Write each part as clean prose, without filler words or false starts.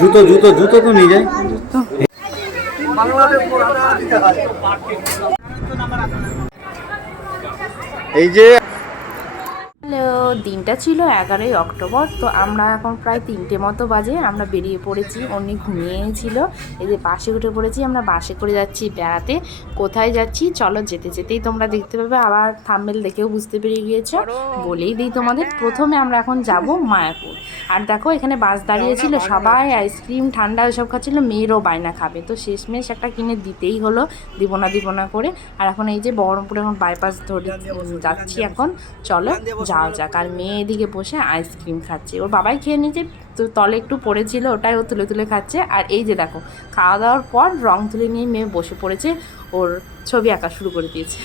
জুতো জুতো জুতো তো নিয়ে যায়। এই যে হ্যালো, দিনটা ছিল 11ই অক্টোবর। তো আমরা এখন প্রায় 3টে মতো বাজে, আমরা বেরিয়ে পড়েছি। অন্য ঘুমিয়েছিল, এই যে বাসে উঠে পড়েছি। আমরা বাসে করে যাচ্ছি বেড়াতে। কোথায় যাচ্ছি চলো, যেতে যেতেই তোমরা দেখতে পাবে। আবার থাম্বনেল দেখেও বুঝতে পেরে গিয়েছো। বলেই দিই তোমাদের, প্রথমে আমরা এখন যাব মায়াপুর। আর দেখো এখানে বাস দাঁড়িয়েছিল, সবাই আইসক্রিম ঠান্ডা ওইসব খাচ্ছিলো। মেয়েরও বায়না খাবে, তো শেষমেশ একটা কিনে দিতেই হলো, দিব না করে। আর এখন এই যে বহরমপুরে এখন বাইপাস ধরে যাচ্ছি এখন। চলো যাওয়া যাক। আর মেয়ে এদিকে বসে আইসক্রিম খাচ্ছে, ওর বাবাই খেয়ে নিয়েছে, তো তলে একটু পড়েছিল, ওটাই ও তুলে তুলে খাচ্ছে। আর এই যে দেখো, খাওয়া দাওয়ার পর রং তুলে নিয়ে মেয়ে বসে পড়েছে, ওর ছবি আঁকা শুরু করে দিয়েছে।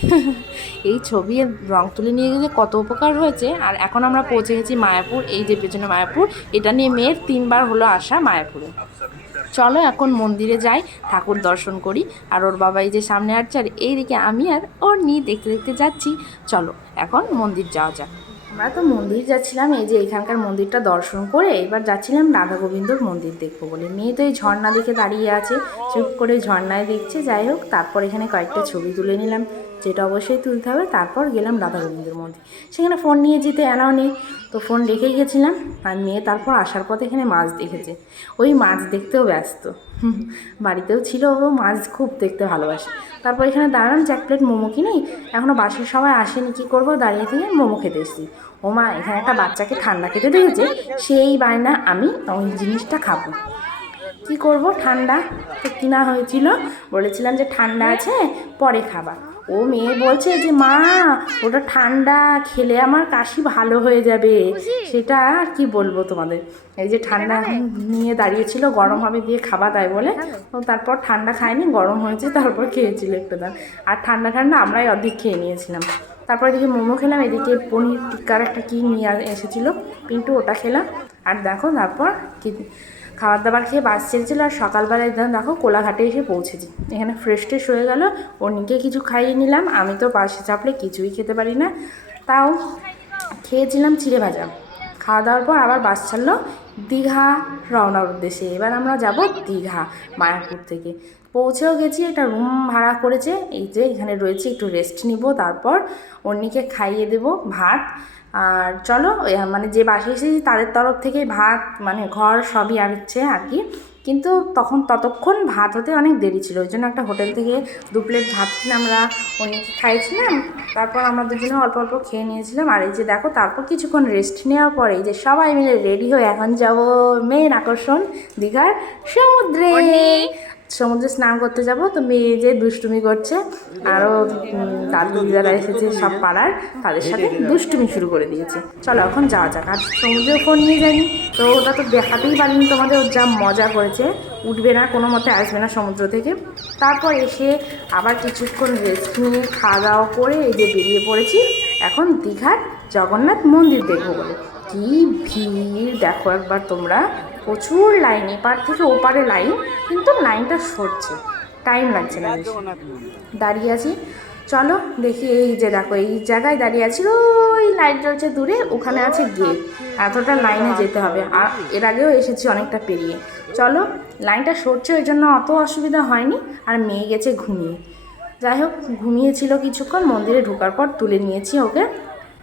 এই ছবি রং তুলে নিয়ে গেলে কত উপকার হয়েছে। আর এখন আমরা পৌঁছে গেছি মায়াপুর, এই যে পেছনে মায়াপুর। এটা নিয়ে মেয়ের 3বার হলো আসা মায়াপুরে। চলো এখন মন্দিরে যাই, ঠাকুর দর্শন করি। আর ওর বাবা এই যে সামনে আসছে, আর এইদিকে আমি আর ওর নিয়ে দেখতে দেখতে যাচ্ছি। চলো এখন মন্দির যাওয়া যাক। আমরা তো মন্দির যাচ্ছিলাম, এই যে এখানকার মন্দিরটা দর্শন করে এবার যাচ্ছিলাম রাধা গোবিন্দর মন্দির দেখবো বলে। মেয়ে তো এই ঝর্ণা দেখে দাঁড়িয়ে আছে, চুপ করে ঝর্ণায় দেখছে। যাই হোক, তারপর এখানে কয়েকটা ছবি তুলে নিলাম, যেটা অবশ্যই তুলতে হবে। তারপর গেলাম রাধা গোবিন্দর মন্দির। সেখানে ফোন নিয়ে যেতে অ্যালাও নেই, তো ফোন রেখেই গেছিলাম। আর মেয়ে তারপর আসার পথে এখানে মাছ দেখেছে, ওই মাছ দেখতেও ব্যস্ত। বাড়িতেও ছিল, ও মাছ খুব দেখতে ভালোবাসে। তারপর এখানে দাঁড়ালাম যে 1 প্লেট মোমো কিনি। এখনও বাসের সবাই আসেনি, কী করবো, দাঁড়িয়ে থেকে মোমো খেতে এসেছি। ও মা, এখানে একটা বাচ্চাকে ঠান্ডা খেতে দেখেছে, সেই বায়না আমি ওই জিনিসটা খাবো। কি করব, ঠান্ডা তো কিনা হয়েছিল, বলেছিলাম যে ঠান্ডা আছে পরে খাবা। ও মেয়ে বলছে যে মা, ওটা ঠান্ডা, খেলে আমার কাশি ভালো হয়ে যাবে। সেটা আর কি বলবো তোমাদের। এই যে ঠান্ডা নিয়ে দাঁড়িয়েছিল, গরম হবে দিয়ে খাবা তাই বলে। তো তারপর ঠান্ডা খায়নি, গরম হয়েছে তারপর খেয়েছিল একটু দাম। আর ঠান্ডা ঠান্ডা আমরাই অর্ধেক খেয়ে নিয়েছিলাম। তারপর এদিকে মোমো খেলাম, এদিকে পনির টিক্কার একটা কী নিয়ে এসেছিলো পিন্টু, ওটা খেলাম। আর দেখো তারপর কি খাবার দাবার খেয়ে বাস ছেড়েছিল। আর সকালবেলায় দেখো কোলাঘাটে এসে পৌঁছেছি। এখানে ফ্রেশ ট্রেশ হয়ে গেল, ওনিকে কিছু খাইয়ে নিলাম। আমি তো বাসে চাপলে কিছুই খেতে পারি না, তাও খেয়েছিলাম চিড়ে ভাজা। খাওয়া দাওয়ার পর আবার বাস ছাড়লো দীঘা রওনার উদ্দেশ্যে। এবার আমরা যাব দীঘা মায়াপুর থেকে। পৌঁছেও গেছি, একটা রুম ভাড়া করেছে, এই যে এখানে রয়েছে, একটু রেস্ট নিব। তারপর অন্যকে খাইয়ে দেব ভাত। আর চলো, মানে যে বাসে এসেছি তাদের তরফ থেকে ভাত, মানে ঘর সবই আসছে আর কি। কিন্তু ততক্ষণ ভাত হতে অনেক দেরি ছিল, ওই জন্য একটা হোটেল থেকে 2 প্লেট ভাত কিনে আমরা অনেকে খাইছিলাম। তারপর আমরা দুজনে অল্প অল্প খেয়ে নিয়েছিলাম। আর এই যে দেখো, তারপর কিছুক্ষণ রেস্ট নেওয়ার পরে এই যে সবাই মিলে রেডি হয়ে এখন যাব মেন আকর্ষণ দীঘার সমুদ্রে। সমুদ্রে স্নান করতে যাব। তো মেয়ে যে দুষ্টুমি করছে, আরও দাদু দিদারা এসেছে সব পাড়ার, তাদের সাথে দুষ্টুমি শুরু করে দিয়েছে। চলো এখন যাওয়া যাক। আর সমুদ্রেও ফোন নিয়ে যায়নি, তো ওটা তো দেখাতেই পারিনি তোমাদের। ও যা মজা করেছে, উঠবে না, কোনো মতে আসবে না সমুদ্র থেকে। তারপর এসে আবার কিছুক্ষণ রেস্ট নিয়ে খাওয়া দাওয়া করে এই যে বেরিয়ে পড়েছি এখন দীঘার জগন্নাথ মন্দির দেখবো বলে। কি ভিড় দেখো একবার তোমরা, প্রচুর লাইন, এপার থেকে ওপারে লাইন, কিন্তু লাইনটা সরছে, টাইম লাগছে না বেশি। দাঁড়িয়ে আছি, চলো দেখি। এই যে দেখো, এই জায়গায় দাঁড়িয়ে আছি, ওই লাইট জ্বলছে দূরে, ওখানে আছে গেট। এতটা লাইনে যেতে হবে, আর এর আগেও এসেছি অনেকটা পেরিয়ে। চলো, লাইনটা সরছে, ওই জন্য অত অসুবিধা হয়নি। আর মেয়ে গেছে ঘুমিয়ে। যাই হোক, ঘুমিয়েছিল কিছুক্ষণ, মন্দিরে ঢোকার পর তুলে নিয়েছি ওকে।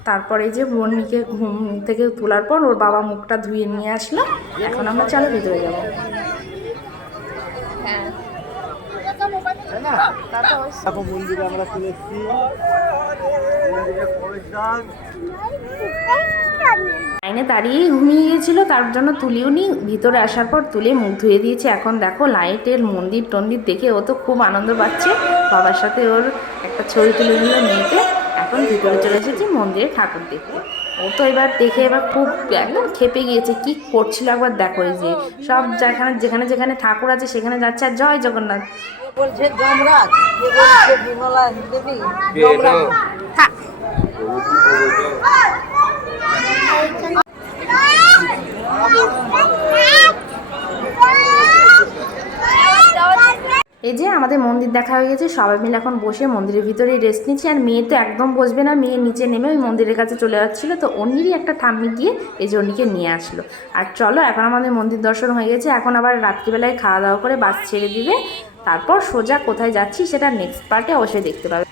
তারপরে এই যে বর্ণিকে ঘুম থেকে তোলার পর ওর বাবা মুখটা ধুয়ে নিয়ে আসলো। এখন আমরা চলো ভিতরে যাবো। মন্দিরে আমরা চলে এসেছি। লাইনে দাঁড়িয়েই ঘুমিয়ে গিয়েছিল, তার জন্য তুলিও নি। ভিতরে আসার পর তুলে মুখ ধুয়ে দিয়েছে। এখন দেখো লাইটের মন্দির টন্দির দেখে ও তো খুব আনন্দ পাচ্ছে। বাবার সাথে ওর একটা ছবি তুলে নিল মেয়েকে। এখন ভিতরে চলে এসেছি মন্দিরে ঠাকুর দেখতে। ও তো এবার দেখে এবার খুব একদম খেপে গিয়েছে, কি করছিল একবার দেখো। এই যে সব যেখানে যেখানে ঠাকুর আছে সেখানে যাচ্ছে আর জয় জগন্নাথ বলছে। যমরাজ কে বলছে, বিমলা দেবী যমরাজ। এই যে আমাদের মন্দির দেখা হয়ে গেছে, সবাই মিলে এখন বসে মন্দিরের ভিতরেই রেস্ট নিচ্ছি। আর মেয়ে তো একদম বসবে না, মেয়ে নিচে নেমে ওই মন্দিরের কাছে চলে যাচ্ছিলো, তো অন্যেরই একটা ঠাম্মি গিয়ে এই যে অন্যকে নিয়ে আসলো। আর চলো, এখন আমাদের মন্দির দর্শন হয়ে গেছে, এখন আবার রাত্রিবেলায় খাওয়া দাওয়া করে বাস ছেড়ে দিবে, তারপর সোজা কোথায় যাচ্ছি সেটা নেক্সট পার্টে অবশ্যই দেখতে পাবে।